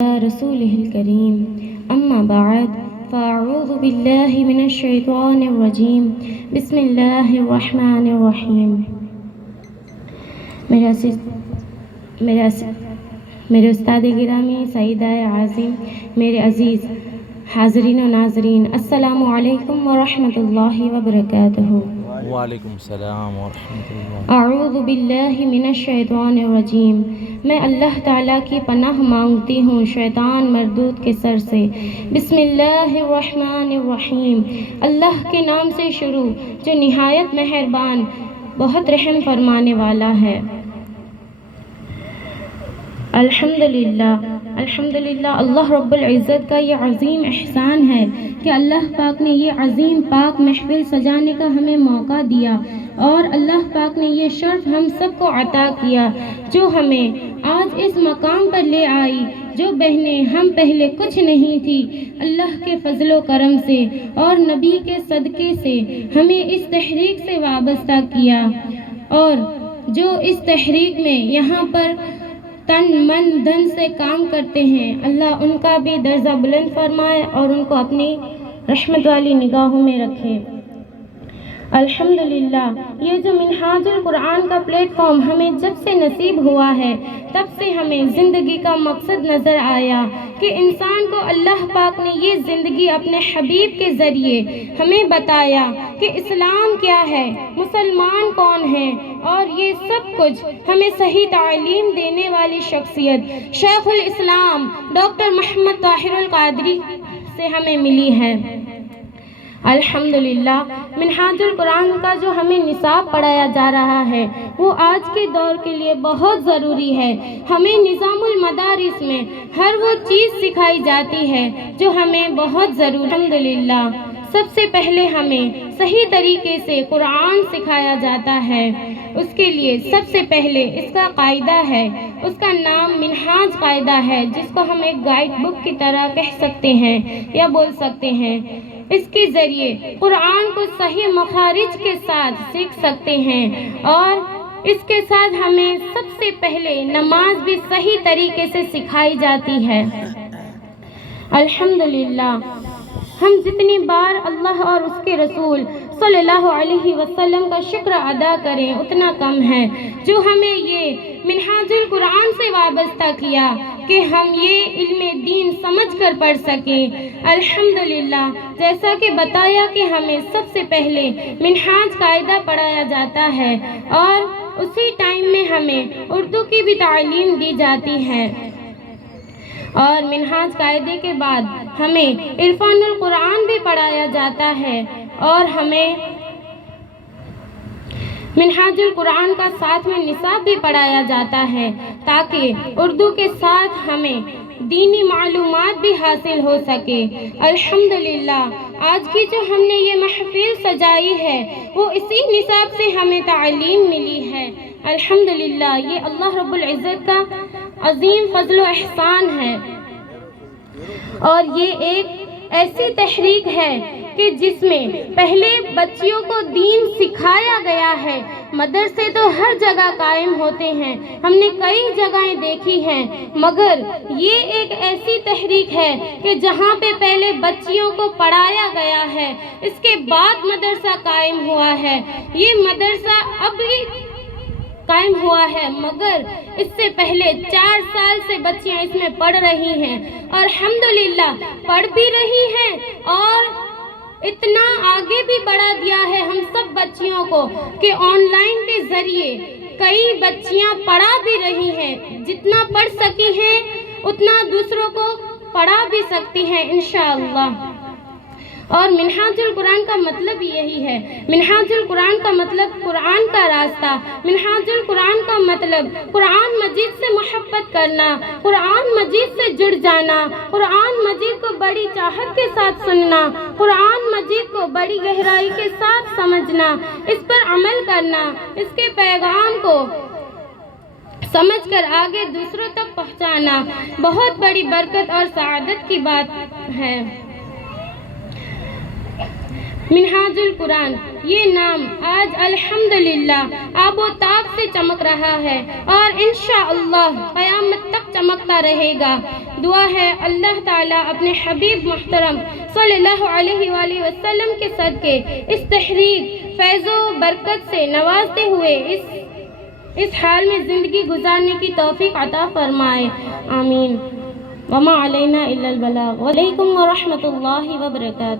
رسوله الكريم أما بعد فأعوذ بالله من الشيطان الرجيم بسم الله الرحمن الرحيم میرے استاد گرامی سعیدہ عظیم، میرے عزیز حاضرین و ناظرین، السلام علیکم ورحمۃ اللہ وبرکاتہ۔ وعلیکم السلام ورحمۃ اللہ۔ اعوذ باللہ من الشیطان الرجیم، میں اللہ تعالیٰ کی پناہ مانگتی ہوں شیطان مردود کے سر سے۔ بسم اللہ الرحمن الرحیم، اللہ کے نام سے شروع جو نہایت مہربان بہت رحم فرمانے والا ہے۔ الحمدللہ اللہ رب العزت کا یہ عظیم احسان ہے کہ اللہ پاک نے یہ عظیم پاک محفل سجانے کا ہمیں موقع دیا، اور اللہ پاک نے یہ شرف ہم سب کو عطا کیا جو ہمیں آج اس مقام پر لے آئی۔ جو بہنیں ہم پہلے کچھ نہیں تھی، اللہ کے فضل و کرم سے اور نبی کے صدقے سے ہمیں اس تحریک سے وابستہ کیا، اور جو اس تحریک میں یہاں پر تن من دھن سے کام کرتے ہیں، اللہ ان کا بھی درجہ بلند فرمائے اور ان کو اپنی رحمت والی نگاہوں میں رکھے۔ الحمدللہ یہ جو منہاج القرآن کا پلیٹ فارم ہمیں جب سے نصیب ہوا ہے، تب سے ہمیں زندگی کا مقصد نظر آیا کہ انسان کو اللہ پاک نے یہ زندگی اپنے حبیب کے ذریعے ہمیں بتایا کہ اسلام کیا ہے، مسلمان کون ہیں، اور یہ سب کچھ ہمیں صحیح تعلیم دینے والی شخصیت شیخ الاسلام ڈاکٹر محمد طاہر القادری سے ہمیں ملی ہے۔ الحمدللہ منہاج القرآن کا جو ہمیں نصاب پڑھایا جا رہا ہے وہ آج کے دور کے لیے بہت ضروری ہے۔ ہمیں نظام المدارس میں ہر وہ چیز سکھائی جاتی ہے جو ہمیں بہت ضروری ہے۔ الحمدللہ سب سے پہلے ہمیں صحیح طریقے سے قرآن سکھایا جاتا ہے۔ اس کے لیے سب سے پہلے اس کا قاعدہ ہے، اس کا نام منہاج قاعدہ ہے، جس کو ہم ایک گائیڈ بک کی طرح کہہ سکتے ہیں یا بول سکتے ہیں۔ اس کے ذریعے قرآن کو صحیح مخارج کے ساتھ سیکھ سکتے ہیں، اور اس کے ساتھ ہمیں سب سے پہلے نماز بھی صحیح طریقے سے سکھائی جاتی ہے۔ الحمدللہ ہم جتنی بار اللہ اور اس کے رسول صلی اللہ علیہ وسلم کا شکر ادا کریں اتنا کم ہے، جو ہمیں یہ منہاج القرآن سے وابستہ کیا کہ ہم یہ علم دین سمجھ کر پڑھ سکیں۔ الحمدللہ جیسا کہ بتایا کہ ہمیں سب سے پہلے منہاج قاعدہ پڑھایا جاتا ہے، اور اسی ٹائم میں ہمیں اردو کی بھی تعلیم دی جاتی ہے، اور منہاج قاعدے کے بعد ہمیں عرفان القرآن بھی پڑھایا جاتا ہے، اور ہمیں منہاج القرآن کا ساتھ میں نصاب بھی پڑھایا جاتا ہے، تاکہ اردو کے ساتھ ہمیں دینی معلومات بھی حاصل ہو سکے۔ الحمدللہ آج کی جو ہم نے یہ محفل سجائی ہے وہ اسی نصاب سے ہمیں تعلیم ملی ہے۔ الحمدللہ یہ اللہ رب العزت کا عظیم فضل و احسان ہے، اور یہ ایک ایسی تحریک ہے کہ جس میں پہلے بچیوں کو دین سکھایا گیا ہے۔ مدرسے تو ہر جگہ قائم ہوتے ہیں، ہم نے کئی جگہیں دیکھی ہیں، مگر یہ ایک ایسی تحریک ہے کہ جہاں پہ پہلے بچیوں کو پڑھایا گیا ہے، اس کے بعد مدرسہ قائم ہوا ہے۔ یہ مدرسہ اب ہی قائم ہوا ہے، مگر اس سے پہلے 4 سال سے بچیاں اس میں پڑھ رہی ہیں، اور الحمدللہ پڑھ بھی رہی ہیں، اور اتنا آگے بھی بڑھا دیا ہے ہم سب بچیوں کو کہ آن لائن کے ذریعے کئی بچیاں پڑھا بھی رہی ہیں، جتنا پڑھ سکی ہیں اتنا دوسروں کو پڑھا بھی سکتی ہیں انشاءاللہ۔ اور منہاج القرآن کا مطلب یہی ہے، منہاج القرآن کا مطلب قرآن کا راستہ، منہاج القرآن کا مطلب قرآن مجید سے محبت کرنا، قرآن مجید سے جڑ جانا، قرآن مجید کو بڑی چاہت کے ساتھ سننا، قرآن مجید کو بڑی گہرائی کے ساتھ سمجھنا، اس پر عمل کرنا، اس کے پیغام کو سمجھ کر آگے دوسروں تک پہنچانا بہت بڑی برکت اور سعادت کی بات ہے۔ منہاج القرآن یہ نام آج الحمدللہ آب و تاب سے چمک رہا ہے اور انشاءاللہ قیامت تک چمکتا رہے گا۔ دعا ہے اللہ تعالیٰ اپنے حبیب محترم صلی اللہ علیہ وآلہ وسلم کے صدقے اس تحریک فیض و برکت سے نوازتے ہوئے اس حال میں زندگی گزارنے کی توفیق عطا فرمائے، آمین۔ وما علینا الا البلاغ۔ وعلیکم ورحمۃ اللہ وبرکاتہ۔